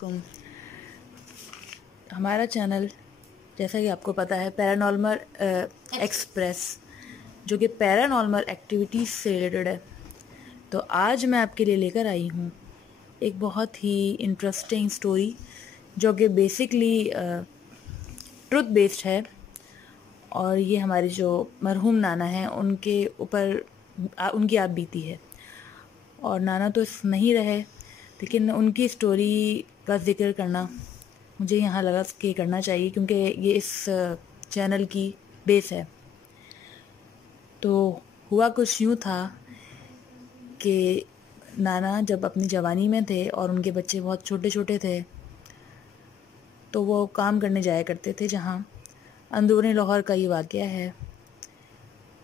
कुम हमारा चैनल जैसा कि आपको पता है पैरानॉर्मल एक्सप्रेस, जो कि पैरानॉर्मल एक्टिविटीज़ से रिलेटेड है। तो आज मैं आपके लिए लेकर आई हूँ एक बहुत ही इंटरेस्टिंग स्टोरी जो कि बेसिकली ट्रुथ बेस्ड है। और ये हमारे जो मरहूम नाना हैं उनके ऊपर उनकी आप बीती है। और नाना तो इस नहीं रहे, लेकिन उनकी स्टोरी का जिक्र करना मुझे यहाँ लगा कि करना चाहिए, क्योंकि ये इस चैनल की बेस है। तो हुआ कुछ यूँ था कि नाना जब अपनी जवानी में थे और उनके बच्चे बहुत छोटे छोटे थे, तो वो काम करने जाया करते थे जहाँ अंदरूनी लाहौर का ये वाक़या है।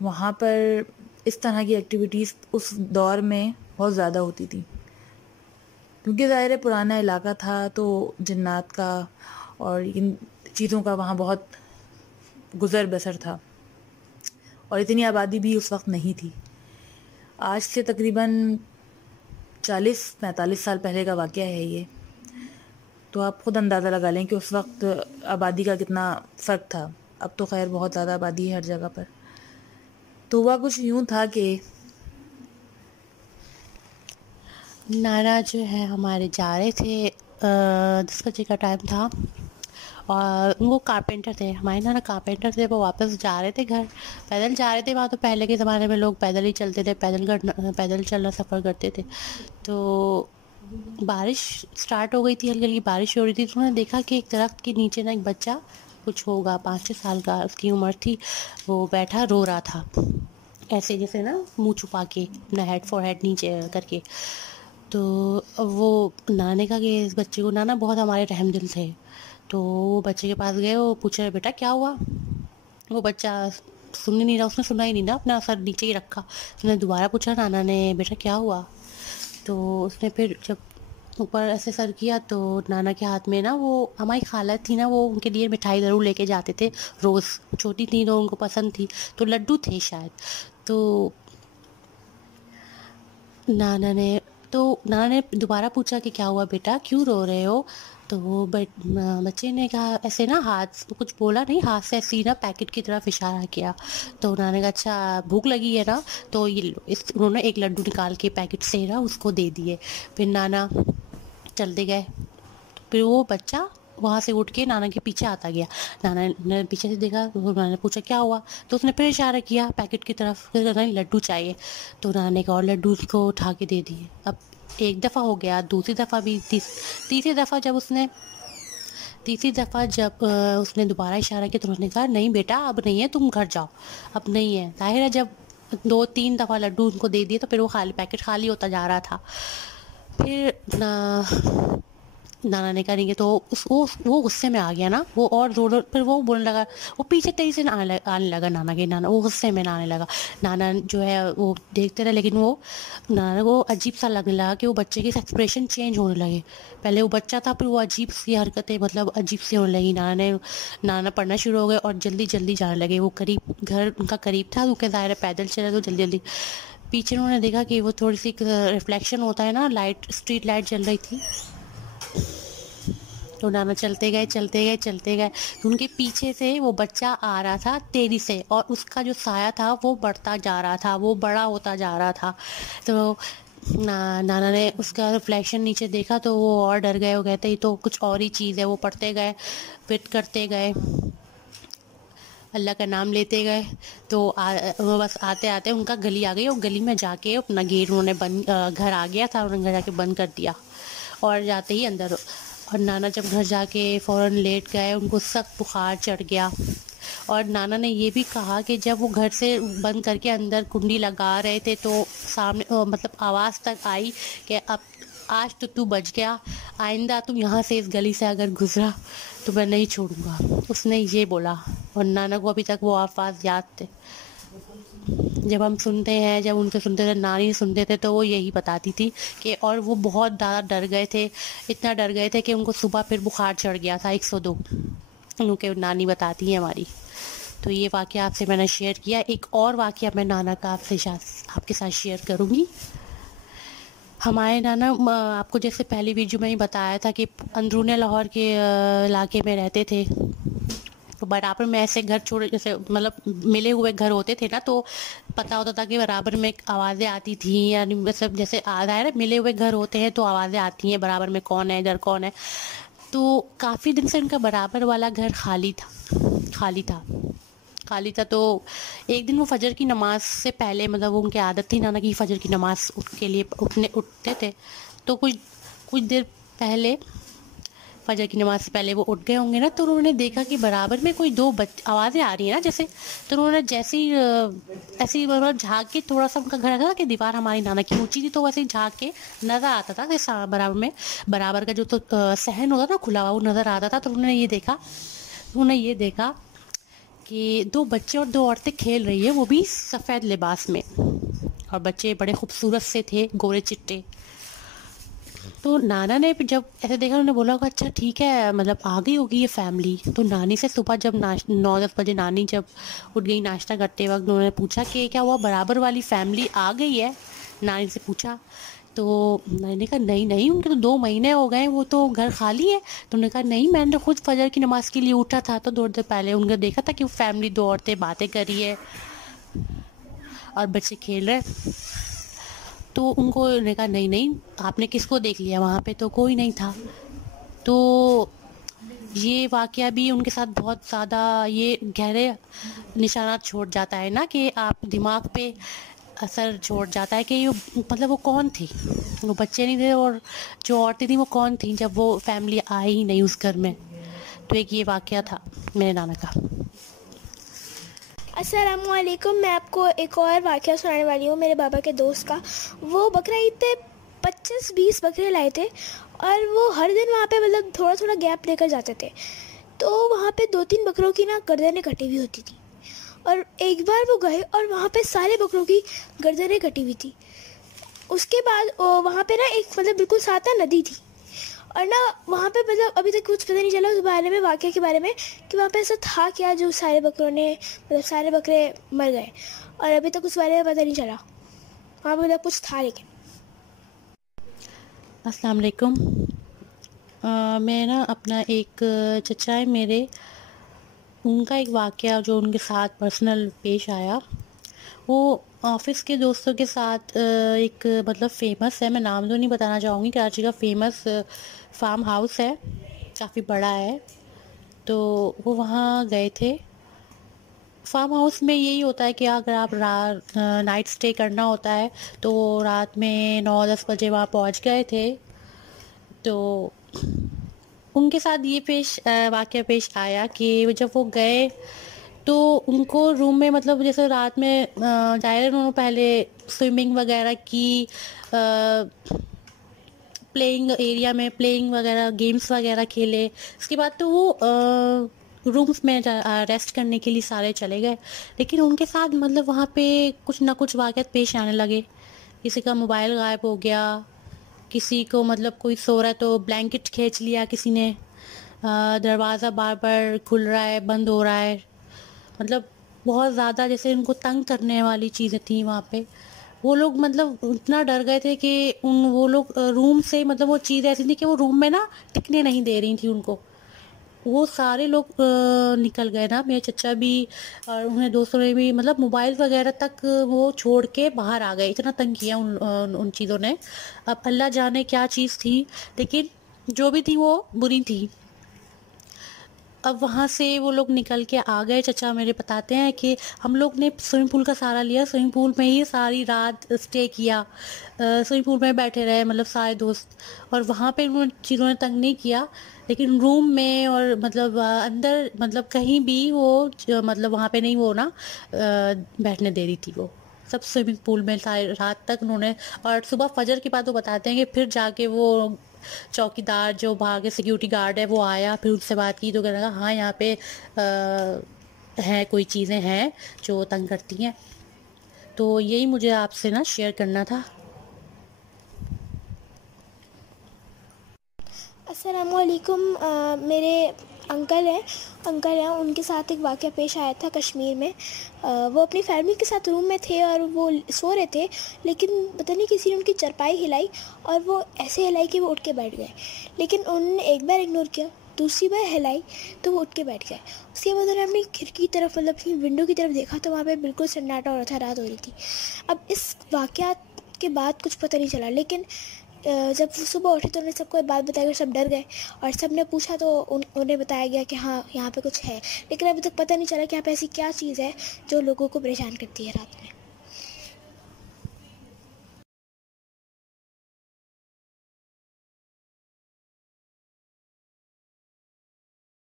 वहाँ पर इस तरह की एक्टिविटीज़ उस दौर में बहुत ज़्यादा होती थी, क्योंकि ज़ाहिर पुराना इलाका था, तो जन्नात का और इन चीज़ों का वहाँ बहुत गुज़र बसर था। और इतनी आबादी भी उस वक्त नहीं थी। आज से तकरीबन 40-45 साल पहले का वाक़या है ये। तो आप ख़ुद अंदाज़ा लगा लें कि उस वक्त आबादी का कितना फ़र्क था। अब तो खैर बहुत ज़्यादा आबादी है हर जगह पर। तो हुआ कुछ यूँ था कि नाना जो है हमारे जा रहे थे, 10 बजे का टाइम था और वो कारपेंटर थे। हमारे नाना कारपेंटर थे। वो वापस जा रहे थे घर, पैदल जा रहे थे। वहाँ तो पहले के ज़माने में लोग पैदल ही चलते थे, पैदल चलना सफ़र करते थे। तो बारिश स्टार्ट हो गई थी, हल्की हल्की बारिश हो रही थी। तो उन्होंने देखा कि एक दरख्त के नीचे ना एक बच्चा, कुछ होगा 5-6 साल का उसकी उम्र थी, वो बैठा रो रहा था, ऐसे जैसे ना मुंह छुपा के, अपना हेड फॉर हेड नीचे करके। तो अब वो नाने का कि इस बच्चे को, नाना बहुत हमारे रहमदिल थे, तो वो बच्चे के पास गए। वो पूछे, बेटा क्या हुआ? वो बच्चा सुन ही नहीं रहा, उसने सुना ही नहीं ना, अपना सर नीचे ही रखा। उसने दोबारा पूछा नाना ने, बेटा क्या हुआ? तो उसने फिर जब ऊपर ऐसे सर किया तो नाना के हाथ में ना, वो हमारी खाला थी ना, वो उनके लिए मिठाई ज़रूर लेके जाते थे रोज़। छोटी थी तो उनको पसंद थी, तो लड्डू थे शायद। तो नाना ने नाना ने दोबारा पूछा कि क्या हुआ बेटा, क्यों रो रहे हो? तो वो बच्चे ने कहा ऐसे ना, हाथ कुछ बोला नहीं, हाथ से ऐसे ही ना पैकेट की तरफ इशारा किया। तो नाना ने कहा अच्छा भूख लगी है ना, तो ये लो। उन्होंने एक लड्डू निकाल के पैकेट से ना उसको दे दिए। फिर नाना चलते गए। तो फिर वो बच्चा वहाँ से उठ के नाना के पीछे आता गया। नाना ने पीछे से देखा तो नाना ने पूछा क्या हुआ? तो उसने फिर इशारा किया पैकेट की तरफ, फिर नाना ने लड्डू चाहिए। तो नाना ने एक और लड्डू उसको उठा के दे दिए। अब एक दफ़ा हो गया, दूसरी दफ़ा भी, तीसरी दफ़ा जब उसने दोबारा इशारा किया तो उन्होंने कहा नहीं बेटा अब नहीं है, तुम घर जाओ, अब नहीं है। जाहिर है जब 2-3 दफ़ा लड्डू उनको दे दिए तो फिर वो पैकेट खाली होता जा रहा था। फिर नाना ने करेंगे तो वो गुस्से में आ गया ना, वो और जोर फिर वो बोलने लगा, वो पीछे तेजी से आने लगा नाना के। नाना वो गुस्से में आने लगा। नाना जो है वो देखते रहे, लेकिन वो नाना को अजीब सा लगने लगा कि वो बच्चे के एक्सप्रेशन चेंज होने लगे। पहले वो बच्चा था, फिर वो अजीब सी हरकतें, मतलब अजीब सी होने लगी। नाना पढ़ना शुरू हो गए और जल्दी जल्दी जाने लगे। वो करीब घर उनका करीब था, क्योंकि ज़ाहिर है पैदल चले तो जल्दी जल्दी। पीछे उन्होंने देखा कि वो थोड़ी सी रिफ्लेक्शन होता है ना, लाइट, स्ट्रीट लाइट जल रही थी। तो नाना चलते गए तो उनके पीछे से वो बच्चा आ रहा था तेजी से, और उसका जो साया था वो बढ़ता जा रहा था, वो बड़ा होता जा रहा था। तो नाना ने उसका रिफ्लेक्शन नीचे देखा तो वो और डर गए। वो कहते ही तो कुछ और ही चीज़ है। वो पढ़ते गए, फिट करते गए, अल्लाह का नाम लेते गए। तो वो बस आते आते उनका गली आ गई, और गली में जाके अपना गेट उन्होंने बंद, घर आ गया था, उन्होंने घर जाके बंद कर दिया। और जाते ही अंदर, और नाना जब घर जाके फ़ौरन लेट गए, उनको सख्त बुखार चढ़ गया। और नाना ने ये भी कहा कि जब वो घर से बंद करके अंदर कुंडी लगा रहे थे तो सामने मतलब आवाज़ तक आई कि अब आज तो तू बच गया, आइंदा तुम यहाँ से इस गली से अगर गुजरा तो मैं नहीं छोड़ूंगा। उसने ये बोला, और नाना को अभी तक वो अल्फाज याद थे। जब हम सुनते हैं, जब उनसे सुनते थे, नानी सुनते थे, तो वो यही बताती थी कि और वो बहुत ज़्यादा डर गए थे। इतना डर गए थे कि उनको सुबह फिर बुखार चढ़ गया था 102। उनके नानी बताती है हमारी। तो ये वाक़या आपसे मैंने शेयर किया। एक और वाक़या मैं नाना का आपके साथ शेयर करूँगी। हमारे नाना आपको जैसे पहली वीडियो में ही बताया था कि अंदरूनी लाहौर के इलाके में रहते थे। तो बराबर में ऐसे घर छोड़े जैसे मतलब मिले हुए घर होते थे ना, तो पता होता था कि बराबर में आवाज़ें आती थी, यानी मतलब जैसे आ रहा है ना, मिले हुए घर होते हैं तो आवाज़ें आती हैं बराबर में कौन है इधर कौन है। तो काफ़ी दिन से उनका बराबर वाला घर खाली था, खाली था, खाली था। तो एक दिन वो फजर की नमाज से पहले, मतलब वो उनकी आदत थी नाना की फजर की नमाज के लिए उठते थे। तो कुछ कुछ देर पहले, फजर की नमाज से पहले वो उठ गए होंगे ना, तो उन्होंने देखा कि बराबर में कोई दो आवाज़ें आ रही है ना जैसे। तो उन्होंने जैसे ही ऐसे ही मतलब झाँक के, थोड़ा सा उनका घर ऐसा था कि दीवार हमारी नाना की ऊंची थी, तो वैसे ही झाँक के नज़र आता था कि बराबर में, बराबर का जो तो सहन होता था खुला हुआ, वो नज़र आता था। तो उन्होंने ये देखा कि दो बच्चे और दो औरतें खेल रही है, वो भी सफ़ेद लिबास में, और बच्चे बड़े खूबसूरत से थे, गोरे चिट्टे। तो नाना ने जब ऐसे देखा, उन्होंने बोला होगा अच्छा ठीक है, मतलब आ गई होगी ये फैमिली। तो नानी से सुबह जब 9-10 बजे नानी जब उठ गई नाश्ता करते वक्त, उन्होंने पूछा कि क्या वो बराबर वाली फैमिली आ गई है, नानी से पूछा। तो नानी ने कहा नहीं नहीं, उनके तो 2 महीने हो गए, वो तो घर खाली है। तो उन्होंने कहा नहीं, मैंने तो खुद फजर की नमाज के लिए उठा था, तो 2 देर पहले उनका देखा था कि वो फैमिली, दो औरतें बातें कर रही है और बच्चे खेल रहे हैं। तो उनको ने कहा नहीं नहीं, आपने किसको देख लिया, वहाँ पे तो कोई नहीं था। तो ये वाक़या भी उनके साथ बहुत ज़्यादा ये गहरे निशानात छोड़ जाता है ना, कि आप दिमाग पे असर छोड़ जाता है कि ये मतलब वो कौन थी, वो बच्चे नहीं थे, और जो औरतें थी वो कौन थी जब वो फैमिली आई ही नहीं उस घर में। तो एक ये वाक़या था मेरे नाना का। अस्सलामुअलैकुम। मैं आपको एक और वाक़या सुनाने वाली हूँ मेरे बाबा के दोस्त का। वो बकरा ईद पे 25-20 बकरे लाए थे, और वो हर दिन वहाँ पे मतलब थोड़ा थोड़ा गैप लेकर जाते थे। तो वहाँ पे 2-3 बकरों की ना गर्दनें कटी हुई होती थी, और एक बार वो गए और वहाँ पे सारे बकरों की गर्दनें कटी हुई थी। उसके बाद वहाँ पे ना एक मतलब बिल्कुल साथ ना नदी थी, और ना वहाँ पे मतलब अभी तक कुछ पता नहीं चला उस बारे में, वाक़या के बारे में, कि वहाँ पे ऐसा था क्या जो सारे बकरों ने मतलब सारे बकरे मर गए, और अभी तक उस बारे में पता नहीं चला। वहाँ पे मतलब कुछ था लेकिन। अस्सलाम वालेकुम। मैं ना अपना एक चचा है मेरे, उनका एक वाक़या जो उनके साथ पर्सनल पेश आया। वो ऑफ़िस के दोस्तों के साथ एक मतलब फ़ेमस है, मैं नाम तो नहीं बताना चाहूँगी, कराची का फ़ेमस फ़ार्म हाउस है, काफ़ी बड़ा है। तो वो वहाँ गए थे। फ़ार्म हाउस में यही होता है कि अगर आप नाइट स्टे करना होता है, तो रात में 9-10 बजे वहाँ पहुँच गए थे। तो उनके साथ ये वाक़या पेश आया कि जब वो गए तो उनको रूम में, मतलब जैसे रात में ज़ाहिर उन्होंने पहले स्विमिंग वगैरह की, प्लेइंग एरिया में प्लेइंग वगैरह गेम्स वगैरह खेले। उसके बाद तो वो रूम्स में रेस्ट करने के लिए सारे चले गए। लेकिन उनके साथ मतलब वहाँ पे कुछ ना कुछ वाक़यात पेश आने लगे। किसी का मोबाइल गायब हो गया, किसी को मतलब कोई सो रहा है तो ब्लैंकेट खींच लिया किसी ने, दरवाज़ा बार बार खुल रहा है बंद हो रहा है, मतलब बहुत ज़्यादा जैसे उनको तंग करने वाली चीज़ें थी वहाँ पे। वो लोग मतलब इतना डर गए थे कि वो लोग रूम से, मतलब वो चीज़ ऐसी थी कि वो रूम में ना टिकने नहीं दे रही थी उनको। वो सारे लोग निकल गए ना, मेरे चचा भी और उन्हें दोस्तों ने भी, मतलब मोबाइल वगैरह तक वो छोड़ के बाहर आ गए, इतना तंग किया उन चीज़ों ने। अब अल्लाह जाने क्या चीज़ थी, लेकिन जो भी थी वो बुरी थी। अब वहाँ से वो लोग निकल के आ गए। चचा मेरे बताते हैं कि हम लोग ने स्विमिंग पूल का सहारा लिया, स्विमिंग पूल में ही सारी रात स्टे किया, स्विमिंग पूल में बैठे रहे, मतलब सारे दोस्त। और वहाँ पे उन चीज़ों ने तंग नहीं किया, लेकिन रूम में और मतलब अंदर, मतलब कहीं भी वो मतलब वहाँ पे नहीं, वो ना बैठने दे रही थी वो सब स्विमिंग पूल में सारी रात तक उन्होंने। और सुबह फजर के बाद वो बताते हैं कि फिर जाके वो चौकीदार जो भागे सिक्योरिटी गार्ड है वो आया, फिर उससे बात की तो कहने लगा हाँ यहाँ पे है कोई चीज़ें हैं जो तंग करती हैं। तो यही मुझे आपसे ना शेयर करना था। अस्सलामुअलैकुम। मेरे अंकल हैं, उनके साथ एक वाक़या पेश आया था कश्मीर में। वो अपनी फैमिली के साथ रूम में थे और वो सो रहे थे, लेकिन पता नहीं किसी ने उनकी चारपाई हिलाई और वो ऐसे हिलाई कि वो उठ के बैठ गए। लेकिन उन्होंने एक बार इग्नोर किया, दूसरी बार हिलाई तो वो उठ के बैठ गए। उसके बाद उन्होंने अपनी खिड़की की तरफ, मतलब अपनी विंडो की तरफ देखा तो वहाँ पे बिल्कुल सन्नाटा हो रहा था, रात हो रही थी। अब इस वाक़या के बाद कुछ पता नहीं चला, लेकिन जब वो सुबह उठे तो उन्हें सबको बात बताई और सब डर गए और सब ने पूछा तो उन्हें बताया गया कि हाँ यहाँ पे कुछ है, लेकिन अभी तक पता नहीं चला कि यहाँ पे ऐसी क्या चीज़ है जो लोगों को परेशान करती है रात में।